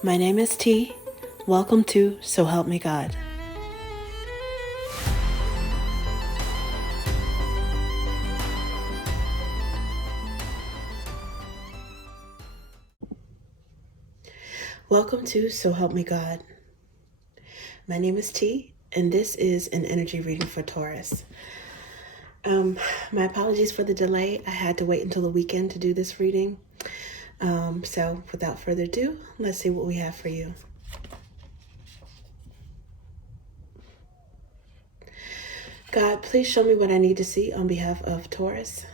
My name is T. Welcome to So Help Me God. Welcome to So Help Me God. My name is T, and this is an energy reading for Taurus. My apologies for the delay. I had to wait until the weekend to do this reading. So without further ado, let's see what we have for you. God, please show me what I need to see on behalf of Taurus.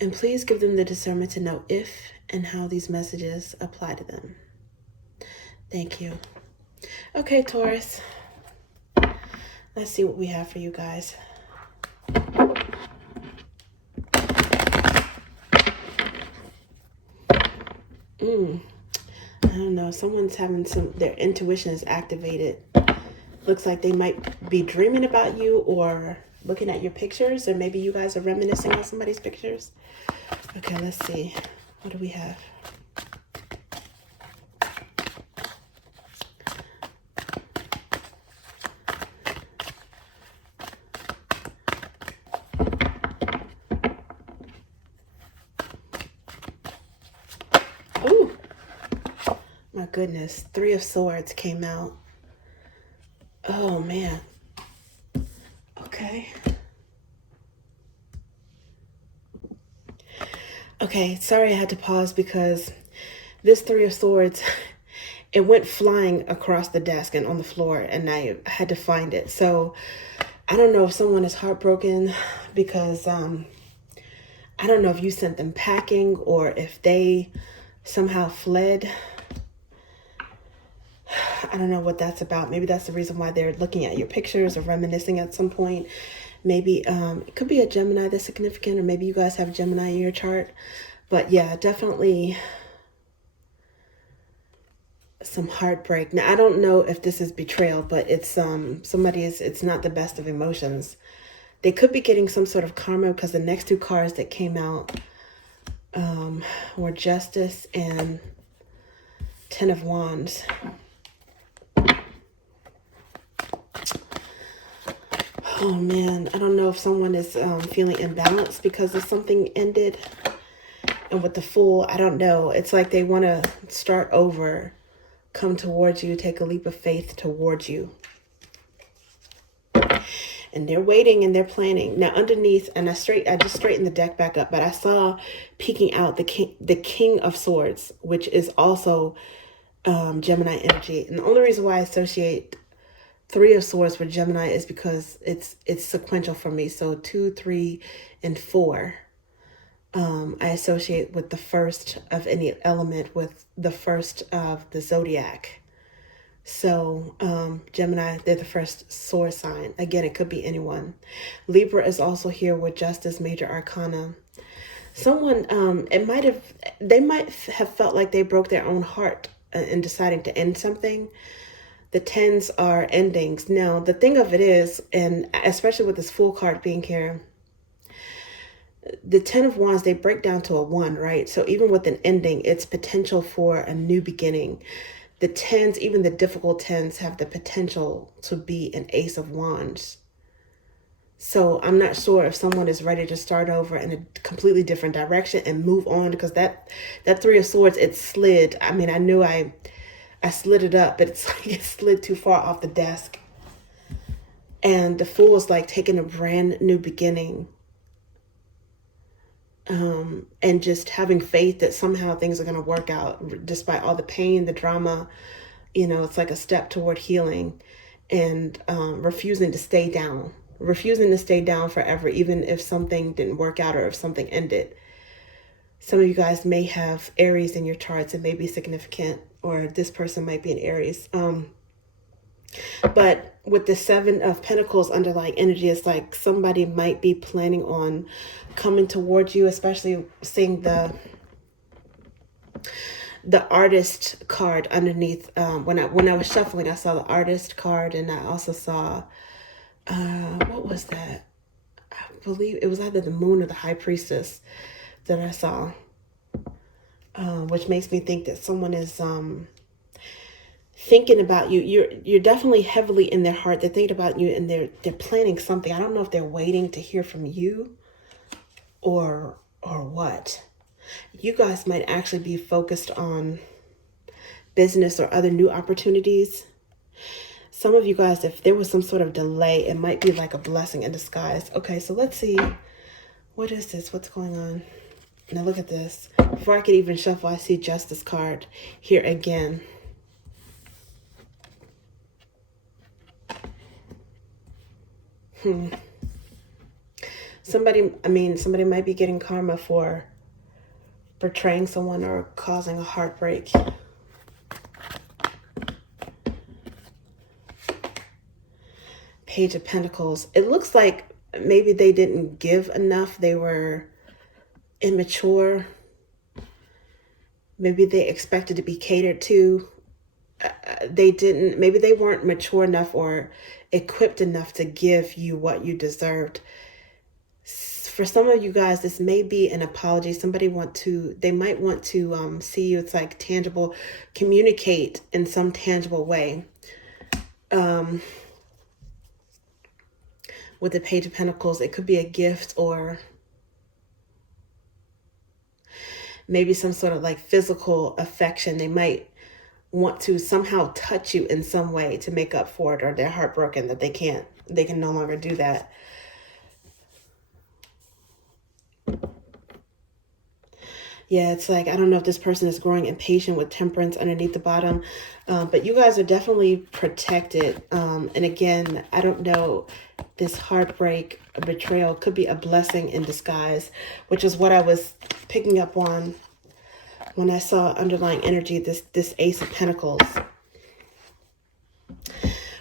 And please give them the discernment to know if and how these messages apply to them. Thank you. Okay, Taurus. Let's see what we have for you guys. I don't know. Someone's having their intuition is activated. Looks like they might be dreaming about you or looking at your pictures, or maybe you guys are reminiscing on somebody's pictures. Okay, let's see. What do we have? Ooh, my goodness. 3 of Swords came out. Oh, man. Okay. Okay, sorry I had to pause because this 3 of Swords, it went flying across the desk and on the floor, and I had to find it. So I don't know if someone is heartbroken because I don't know if you sent them packing or if they somehow fled. I don't know what that's about. Maybe that's the reason why they're looking at your pictures or reminiscing at some point. Maybe it could be a Gemini that's significant, or maybe you guys have Gemini in your chart. But yeah, definitely some heartbreak. Now, I don't know if this is betrayal, but it's it's not the best of emotions. They could be getting some sort of karma because the next 2 cards that came out were Justice and 10 of Wands. Oh man, I don't know if someone is feeling imbalanced because of something ended. And with the Fool, I don't know. It's like they want to start over, come towards you, take a leap of faith towards you. And they're waiting and they're planning. Now underneath, and I just straightened the deck back up, but I saw peeking out the King of Swords, which is also Gemini energy. And the only reason why I associate 3 of Swords with Gemini is because it's sequential for me. So 2, 3, and 4. I associate with the first of any element with the first of the zodiac. So Gemini, they're the first sword sign. Again, it could be anyone. Libra is also here with Justice, Major Arcana. Someone, they might have felt like they broke their own heart in deciding to end something. The 10s are endings. Now, the thing of it is, and especially with this Fool card being here, the 10 of Wands, they break down to a 1, right? So even with an ending, it's potential for a new beginning. The 10s, even the difficult 10s, have the potential to be an Ace of Wands. So I'm not sure if someone is ready to start over in a completely different direction and move on, because that 3 of Swords, it slid. I mean, I knew I slid it up, but it's like it slid too far off the desk. And the Fool is like taking a brand new beginning. And just having faith that somehow things are going to work out despite all the pain, the drama. You know, it's like a step toward healing, and refusing to stay down forever, even if something didn't work out or if something ended. Some of you guys may have Aries in your charts. It may be significant, or this person might be an Aries. But with the 7 of Pentacles underlying energy, it's like somebody might be planning on coming towards you, especially seeing the Artist card underneath. When I was shuffling, I saw the Artist card, and I also saw what was that? I believe it was either the Moon or the High Priestess that I saw. which makes me think that someone is thinking about you. You're definitely heavily in their heart. They're thinking about you, and they're planning something. I don't know if they're waiting to hear from you or what. You guys might actually be focused on business or other new opportunities. Some of you guys, if there was some sort of delay, it might be like a blessing in disguise. Okay, so let's see. What is this? What's going on? Now look at this. Before I could even shuffle, I see Justice card here again. Somebody might be getting karma for betraying someone or causing a heartbreak. Page of Pentacles. It looks like maybe they didn't give enough. They were immature. Maybe they expected to be catered to. Maybe they weren't mature enough or equipped enough to give you what you deserved. For some of you guys, this may be an apology. They might want to see you. It's like tangible, communicate in some tangible way. With the Page of Pentacles, it could be a gift or maybe some sort of like physical affection. They might want to somehow touch you in some way to make up for it, or they're heartbroken that they can no longer do that. Yeah, it's like, I don't know if this person is growing impatient with Temperance underneath the bottom, but you guys are definitely protected. And again, I don't know, this heartbreak, a betrayal could be a blessing in disguise, which is what I was picking up on when I saw underlying energy, this Ace of Pentacles.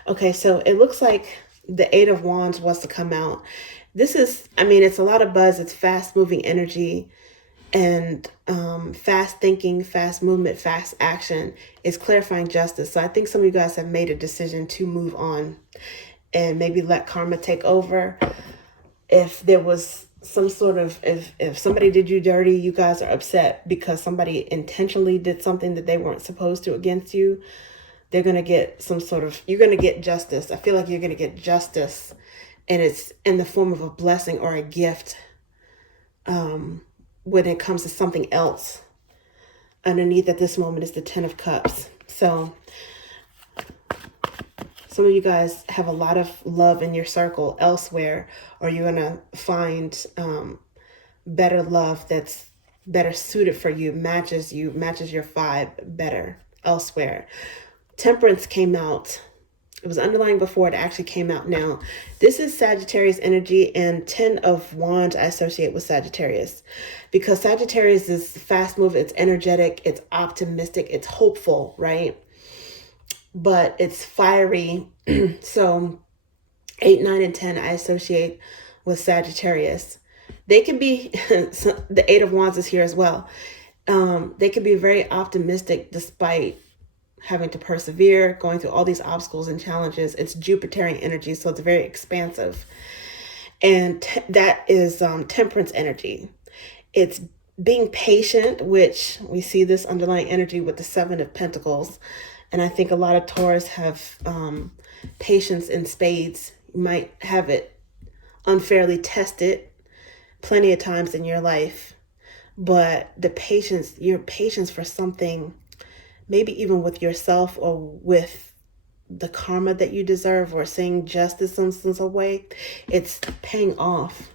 Okay, so it looks like the Eight of Wands wants to come out. This is, it's a lot of buzz. It's fast moving energy. And fast thinking, fast movement, fast action is clarifying justice. So I think some of you guys have made a decision to move on and maybe let karma take over. If there was some sort of, if somebody did you dirty, you guys are upset because somebody intentionally did something that they weren't supposed to against you, they're going to get you're going to get justice. I feel like you're going to get justice, and it's in the form of a blessing or a gift. When it comes to something else, underneath at this moment is the Ten of Cups. So some of you guys have a lot of love in your circle elsewhere, or you're going to find better love that's better suited for you, matches your vibe better elsewhere. Temperance came out. It was underlying before, it actually came out now. This is Sagittarius energy, and 10 of Wands I associate with Sagittarius. Because Sagittarius is fast moving, it's energetic, it's optimistic, it's hopeful, right? But it's fiery. So 8, 9, and 10 I associate with Sagittarius. They can be, the 8 of Wands is here as well. They can be very optimistic despite having to persevere, going through all these obstacles and challenges. It's Jupiterian energy, so it's very expansive. And that is Temperance energy. It's being patient, which we see this underlying energy with the 7 of Pentacles. And I think a lot of Taurus have patience in spades. You might have it unfairly tested plenty of times in your life. But your patience for something, maybe even with yourself or with the karma that you deserve, or seeing justice in some way, it's paying off.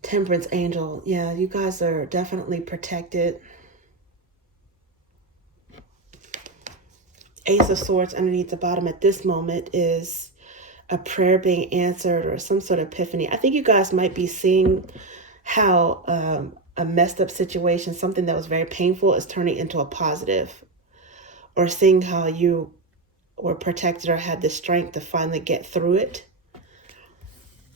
Temperance angel. Yeah, you guys are definitely protected. Ace of Swords underneath the bottom at this moment is a prayer being answered or some sort of epiphany. I think you guys might be seeing how a messed up situation, something that was very painful, is turning into a positive, or seeing how you were protected or had the strength to finally get through it.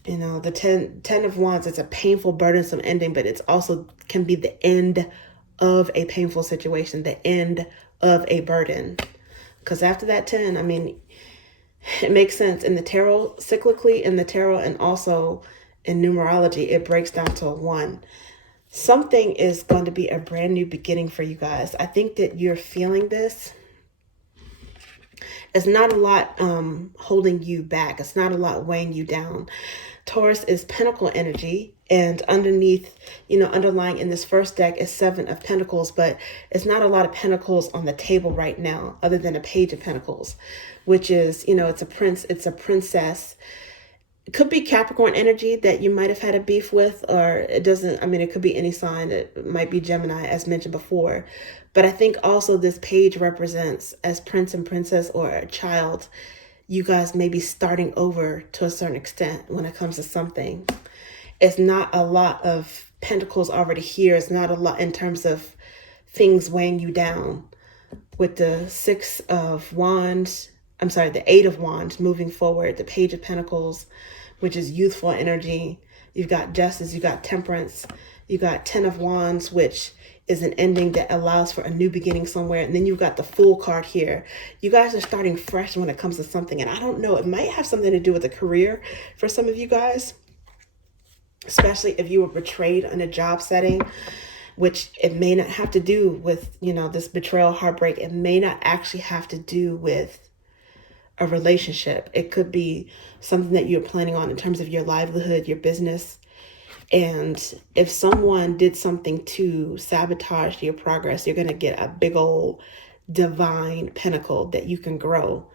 You know, the 10 of Wands, it's a painful, burdensome ending, but it's also can be the end of a painful situation, the end of a burden. Because after that 10, it makes sense in the tarot, cyclically in the tarot, and also in numerology, it breaks down to a 1. something is going to be a brand new beginning for you guys. I think that you're feeling this. It's not a lot holding you back. It's not a lot weighing you down. Taurus is Pentacle energy, and underneath, underlying in this first deck is Seven of Pentacles, but it's not a lot of pentacles on the table right now other than a Page of Pentacles, which is, it's a prince, it's a princess. It could be Capricorn energy that you might have had a beef with, or it doesn't, it could be any sign. That might be Gemini, as mentioned before. But I think also this page represents, as prince and princess or a child, you guys may be starting over to a certain extent when it comes to something. It's not a lot of pentacles already here. It's not a lot in terms of things weighing you down. With the the Eight of Wands moving forward, the Page of Pentacles, which is youthful energy. You've got Justice, you've got Temperance, you got Ten of Wands, which is an ending that allows for a new beginning somewhere. And then you've got the Fool card here. You guys are starting fresh when it comes to something. And I don't know, it might have something to do with a career for some of you guys, especially if you were betrayed in a job setting, which it may not have to do with, this betrayal, heartbreak. It may not actually have to do with a relationship. It could be something that you're planning on in terms of your livelihood, your business. And if someone did something to sabotage your progress, you're going to get a big old divine pentacle that you can grow.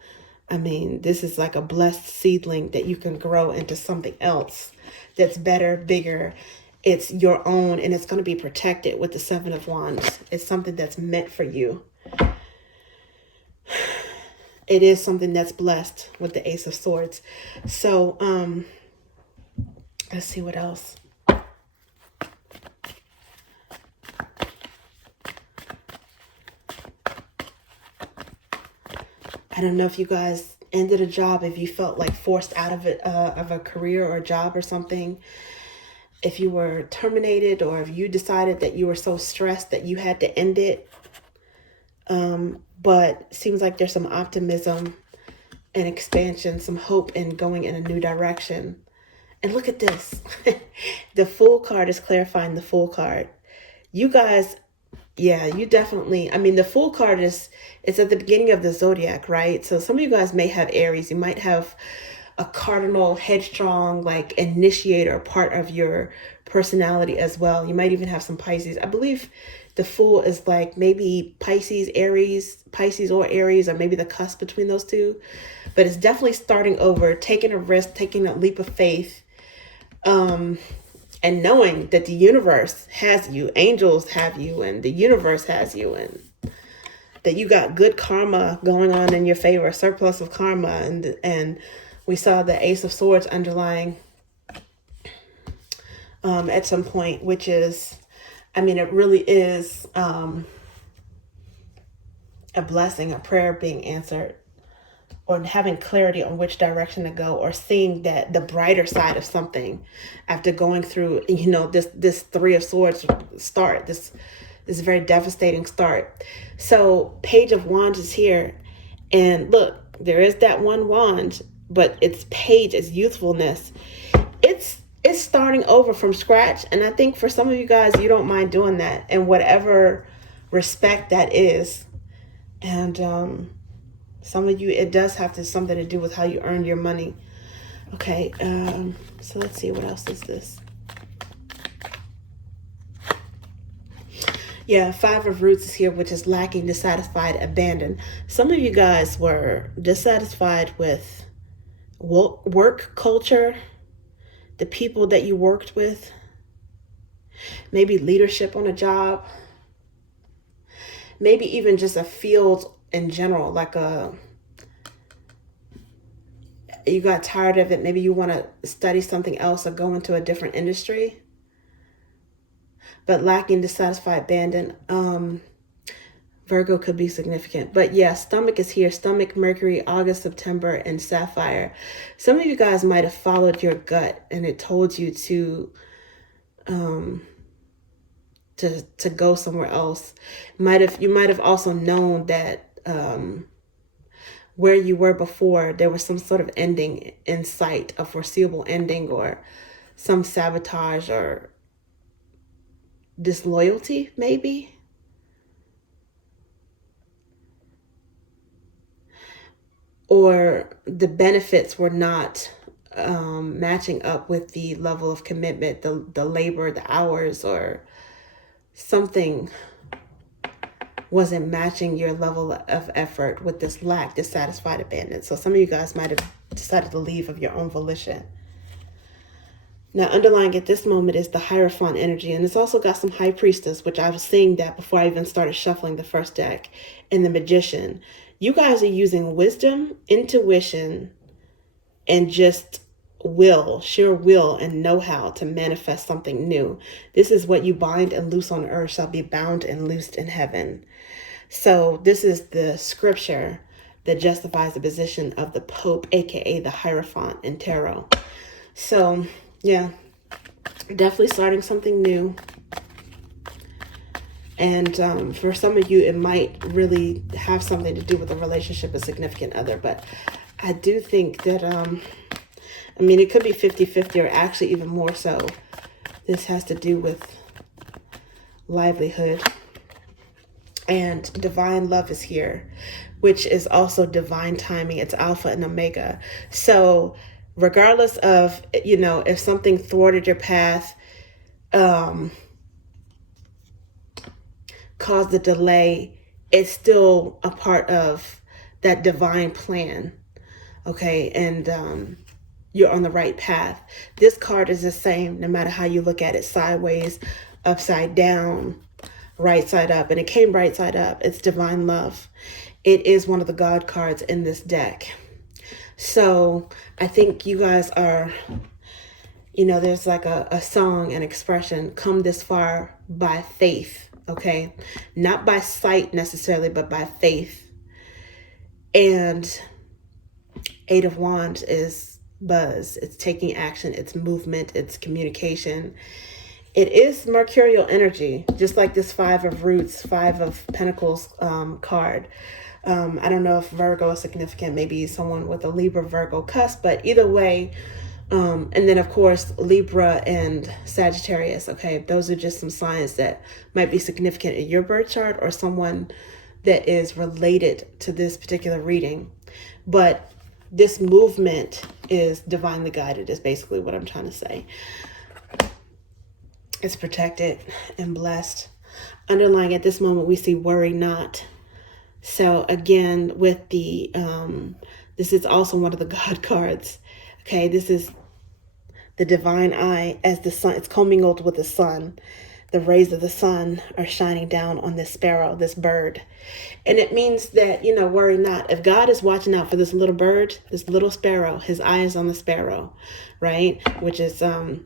This is like a blessed seedling that you can grow into something else that's better, bigger. It's your own, and it's going to be protected with the Seven of Wands. It's something that's meant for you. It is something that's blessed with the Ace of Swords. So, let's see what else. I don't know if you guys ended a job, if you felt like forced out of it, of a career or a job or something. If you were terminated, or if you decided that you were so stressed that you had to end it. But it seems like there's some optimism and expansion, some hope in going in a new direction. And look at this. The Fool card is clarifying the Fool card. You guys, yeah, you definitely, the Fool card it's at the beginning of the zodiac, right? So some of you guys may have Aries. You might have a cardinal, headstrong, like initiator part of your personality as well. You might even have some Pisces. I believe the Fool is like maybe Pisces or Aries, or maybe the cusp between those two. But it's definitely starting over, taking a risk, taking a leap of faith, and knowing that the universe has you, angels have you, and the universe has you, and that you got good karma going on in your favor, a surplus of karma. And we saw the Ace of Swords underlying at some point, which is, it really is a blessing, a prayer being answered, or having clarity on which direction to go, or seeing that the brighter side of something after going through, this Three of Swords start, this very devastating start. So Page of Wands is here, and look, there is that one wand, but it's Page, it's youthfulness. It's starting over from scratch. And I think for some of you guys, you don't mind doing that, in whatever respect that is. And some of you, it does have something to do with how you earn your money. Okay, so let's see, what else is this? Yeah, Five of Roots is here, which is lacking, dissatisfied, abandoned. Some of you guys were dissatisfied with work culture, the people that you worked with, maybe leadership on a job, maybe even just a field in general, like you got tired of it. Maybe you want to study something else or go into a different industry, but lacking, dissatisfied, abandoned. Virgo could be significant. But yeah, Stomach is here. Stomach, Mercury, August, September, and Sapphire. Some of you guys might have followed your gut, and it told you to go somewhere else. You might have also known that where you were before, there was some sort of ending in sight, a foreseeable ending, or some sabotage, or disloyalty, maybe. Or the benefits were not matching up with the level of commitment, the labor, the hours, or something wasn't matching your level of effort with this lack, dissatisfied, abandoned. So some of you guys might have decided to leave of your own volition. Now, underlying at this moment is the Hierophant energy, and it's also got some High Priestess, which I was seeing that before I even started shuffling the first deck, and the Magician. You guys are using wisdom, intuition, and just sheer will and know-how to manifest something new. This is what you bind and loose on earth shall be bound and loosed in heaven. So this is the scripture that justifies the position of the Pope, aka the Hierophant in tarot. So yeah, definitely starting something new. And for some of you, it might really have something to do with a relationship, a significant other. But I do think that, it could be 50-50 or actually even more so. This has to do with livelihood. And divine love is here, which is also divine timing. It's Alpha and Omega. So regardless of, if something thwarted your path, caused a delay, it's still a part of that divine plan. Okay. And you're on the right path. This card is the same no matter how you look at it, sideways, upside down, right side up. And it came right side up. It's divine love. It is one of the God cards in this deck. So I think you guys are, there's like a song, an expression, come this far by faith. Okay. Not by sight necessarily, but by faith. And Eight of Wands is buzz. It's taking action. It's movement. It's communication. It is mercurial energy, just like this Five of Roots, Five of Pentacles card. I don't know if Virgo is significant, maybe someone with a Libra Virgo cusp, but either way, and then of course Libra and Sagittarius. Okay, those are just some signs that might be significant in your birth chart or someone that is related to this particular reading. But this movement is divinely guided, is basically what I'm trying to say. It's protected and blessed. Underlying at this moment, we see worry not. So again, with the, this is also one of the God cards. Okay, this is the divine eye as the sun. It's commingled with the sun. The rays of the sun are shining down on this sparrow, this bird. And it means that, worry not. If God is watching out for this little bird, this little sparrow, his eye is on the sparrow, right? Which is a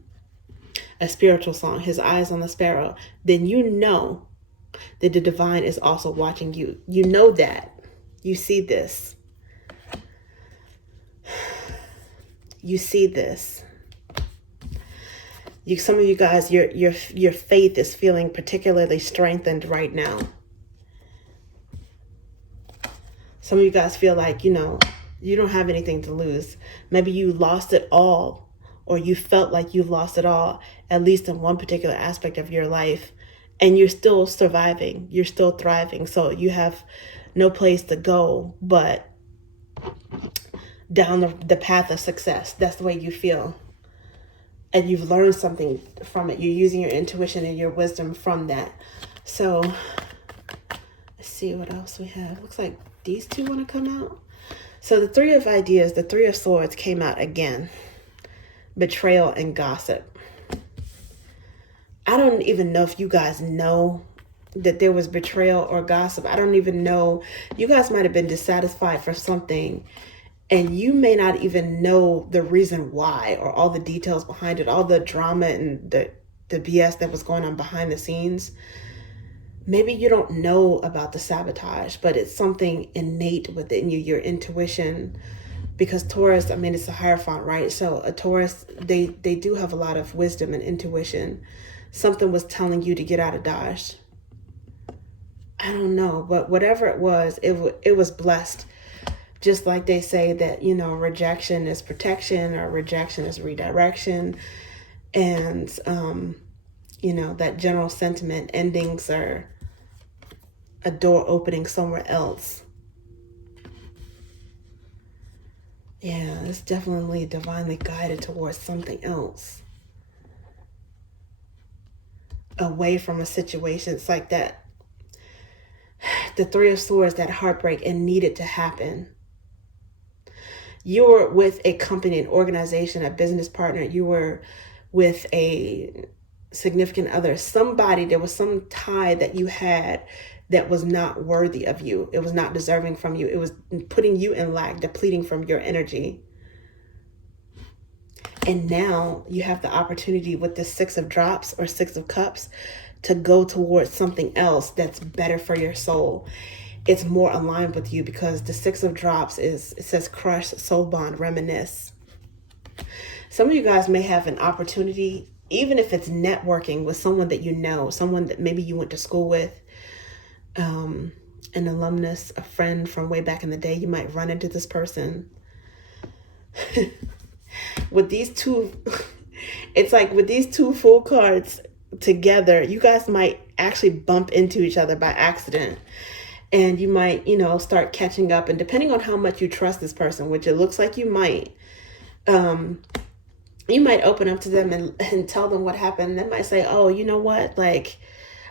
spiritual song, his eyes on the sparrow. Then you know that the divine is also watching you. You know that. You see this. You see this. Some of you guys, your faith is feeling particularly strengthened right now. Some of you guys feel like, you don't have anything to lose. Maybe you lost it all, or you felt like you lost it all, at least in one particular aspect of your life, and you're still surviving. You're still thriving. So you have no place to go but down the path of success. That's the way you feel. And you've learned something from it. You're using your intuition and your wisdom from that. So let's see what else we have. Looks like these two want to come out. So the Three of Ideas, the Three of Swords came out again. Betrayal and gossip. I don't even know if you guys know that there was betrayal or gossip. I don't even know. You guys might have been dissatisfied for something, and you may not even know the reason why or all the details behind it, all the drama and the BS that was going on behind the scenes. Maybe you don't know about the sabotage, but it's something innate within you, your intuition. Because Taurus, it's a Hierophant, right? So a Taurus, they do have a lot of wisdom and intuition. Something was telling you to get out of Dodge. I don't know, but whatever it was blessed. Just like they say that, rejection is protection or rejection is redirection. And You know, that general sentiment. Endings are a door opening somewhere else. Yeah, it's definitely divinely guided towards something else. Away from a situation. It's like that. The Three of Swords, that heartbreak, it needed to happen. You were with a company, an organization, a business partner. You were with a significant other. Somebody, there was some tie that you had that was not worthy of you. It was not deserving from you. It was putting you in lack, depleting from your energy. And now you have the opportunity with this Six of Drops or Six of Cups to go towards something else that's better for your soul. It's more aligned with you, because the Six of Drops is, it says crush, soul bond, reminisce. Some of you guys may have an opportunity, even if it's networking with someone that you know, someone that maybe you went to school with, an alumnus, a friend from way back in the day. You might run into this person. With these two, it's like with these two full cards together, you guys might actually bump into each other by accident. And you might, you know, start catching up. And depending on how much you trust this person, which it looks like you might open up to them and tell them what happened. They might say, oh, you know what? Like,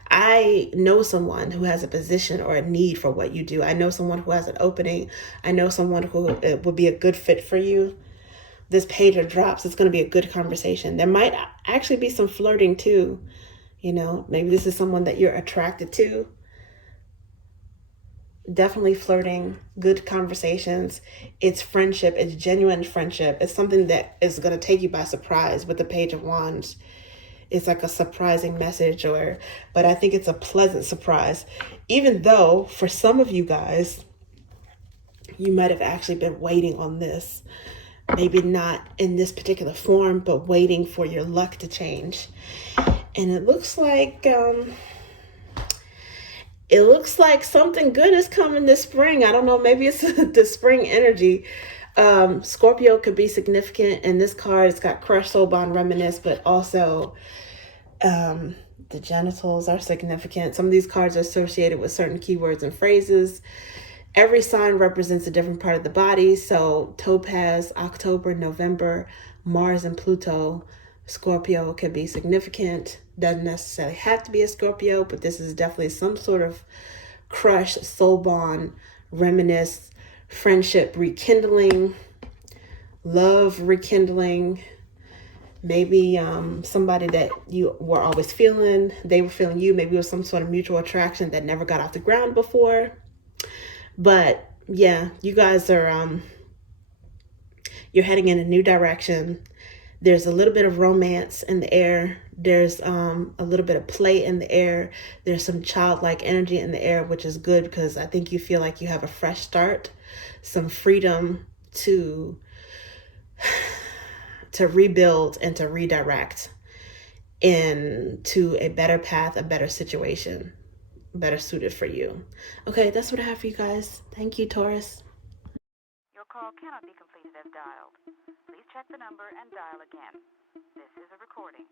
I know someone who has a position or a need for what you do. I know someone who has an opening. I know someone who would be a good fit for you. This Page of Drops, it's going to be a good conversation. There might actually be some flirting too. You know, maybe this is someone that you're attracted to. Definitely flirting, good conversations. It's friendship. It's genuine friendship. It's something that is going to take you by surprise with the Page of Wands. It's like a surprising message, but I think it's a pleasant surprise. Even though for some of you guys, you might have actually been waiting on this. Maybe not in this particular form, but waiting for your luck to change. And it looks like something good is coming this spring. I don't know, maybe it's the spring energy. Scorpio could be significant, and this card, it's got crush, soul bond, reminisce, but also the genitals are significant. Some of these cards are associated with certain keywords and phrases. Every sign represents a different part of the body. So Topaz, October, November, Mars and Pluto, Scorpio could be significant. Doesn't necessarily have to be a Scorpio, but this is definitely some sort of crush, soul bond, reminisce, friendship rekindling, love rekindling. Maybe somebody that you were always feeling, they were feeling you. Maybe it was some sort of mutual attraction that never got off the ground before. But yeah, you guys are, you're heading in a new direction. There's a little bit of romance in the air. There's a little bit of play in the air. There's some childlike energy in the air, which is good, because I think you feel like you have a fresh start, some freedom to rebuild and to redirect into a better path, a better situation, better suited for you. Okay, that's what I have for you guys. Thank you, Taurus. Your call cannot be completed as dialed. Please check the number and dial again. This is a recording.